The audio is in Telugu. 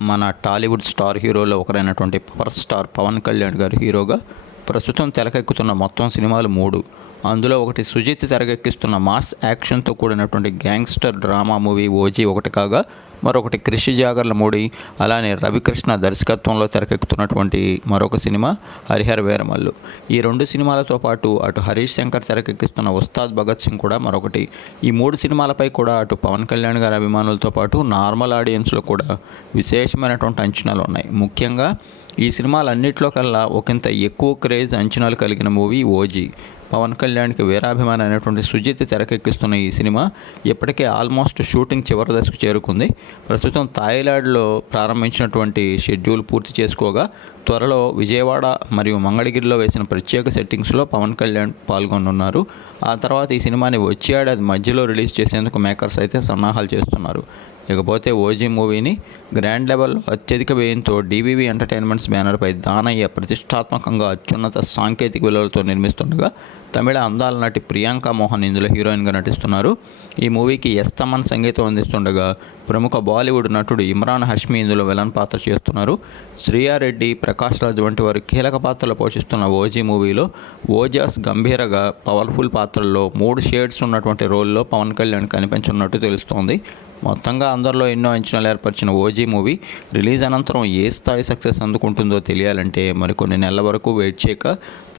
మన టాలీవుడ్ స్టార్ హీరోలో ఒకరైనటువంటి పవర్ స్టార్ పవన్ కళ్యాణ్ గారు హీరోగా ప్రస్తుతం తెరకెక్కుతున్న మొత్తం సినిమాలు 3. అందులో ఒకటి సుజిత్ తెరకెక్కిస్తున్న మాస్ యాక్షన్తో కూడినటువంటి గ్యాంగ్స్టర్ డ్రామా మూవీ ఓజీ ఒకటి కాగా, మరొకటి క్రిష్ జాగర్లమూడి అలానే రవికృష్ణ దర్శకత్వంలో తెరకెక్కుతున్నటువంటి మరొక సినిమా హరిహర వీరమల్లు. ఈ 2 సినిమాలతో పాటు అటు హరీష్ శంకర్ తెరకెక్కిస్తున్న ఉస్తాద్ భగత్ సింగ్ కూడా మరొకటి. ఈ 3 సినిమాలపై కూడా అటు పవన్ కళ్యాణ్ గారి అభిమానులతో పాటు నార్మల్ ఆడియన్స్లో కూడా విశేషమైనటువంటి అంచనాలు ఉన్నాయి. ముఖ్యంగా ఈ సినిమాలన్నింటిలో కల్లా ఒకంత ఎక్కువ క్రేజ్ అంచనాలు కలిగిన మూవీ ఓజీ. పవన్ కళ్యాణ్కి వీరాభిమాని అయినటువంటి సుజిత్ తెరకెక్కిస్తున్న ఈ సినిమా ఇప్పటికే ఆల్మోస్ట్ షూటింగ్ చివరి దశకు చేరుకుంది. ప్రస్తుతం థాయిలాండ్లో ప్రారంభించినటువంటి షెడ్యూల్ పూర్తి చేసుకోగా, త్వరలో విజయవాడ మరియు మంగళగిరిలో వేసిన ప్రత్యేక సెట్టింగ్స్లో పవన్ కళ్యాణ్ పాల్గొనున్నారు. ఆ తర్వాత ఈ సినిమాని వచ్చే ఏడాది మధ్యలో రిలీజ్ చేసేందుకు మేకర్స్ అయితే సన్నాహాలు చేస్తున్నారు. ఇకపోతే ఓజీ మూవీని గ్రాండ్ లెవెల్లో అత్యధిక వ్యయంతో డీవీవీ ఎంటర్టైన్మెంట్స్ బ్యానర్పై దానయ్య ప్రతిష్టాత్మకంగా అత్యున్నత సాంకేతిక విలువలతో నిర్మిస్తుండగా, తమిళ అందాల నటి ప్రియాంక మోహన్ ఇందులో హీరోయిన్గా నటిస్తున్నారు. ఈ మూవీకి ఎస్ తమన్ సంగీతం అందిస్తుండగా, ప్రముఖ బాలీవుడ్ నటుడు ఇమ్రాన్ హష్మీ ఇందులో విలన్ పాత్ర చేస్తున్నారు. శ్రీయారెడ్డి, ప్రకాష్ రాజ్ వంటి వారు కీలక పాత్రలు పోషిస్తున్న ఓజీ మూవీలో ఓజాస్ గంభీరగా పవర్ఫుల్ పాత్రల్లో 3 షేడ్స్ ఉన్నటువంటి రోల్లో పవన్ కళ్యాణ్ కనిపించనున్నట్టు తెలుస్తోంది. మొత్తంగా అందరిలో ఎన్నో అంచనాలు ఏర్పరిచిన ఓజీ మూవీ రిలీజ్ అనంతరం ఏ స్థాయి సక్సెస్ అందుకుంటుందో తెలియాలంటే మరికొన్ని నెలల వరకు వెయిట్ చేయక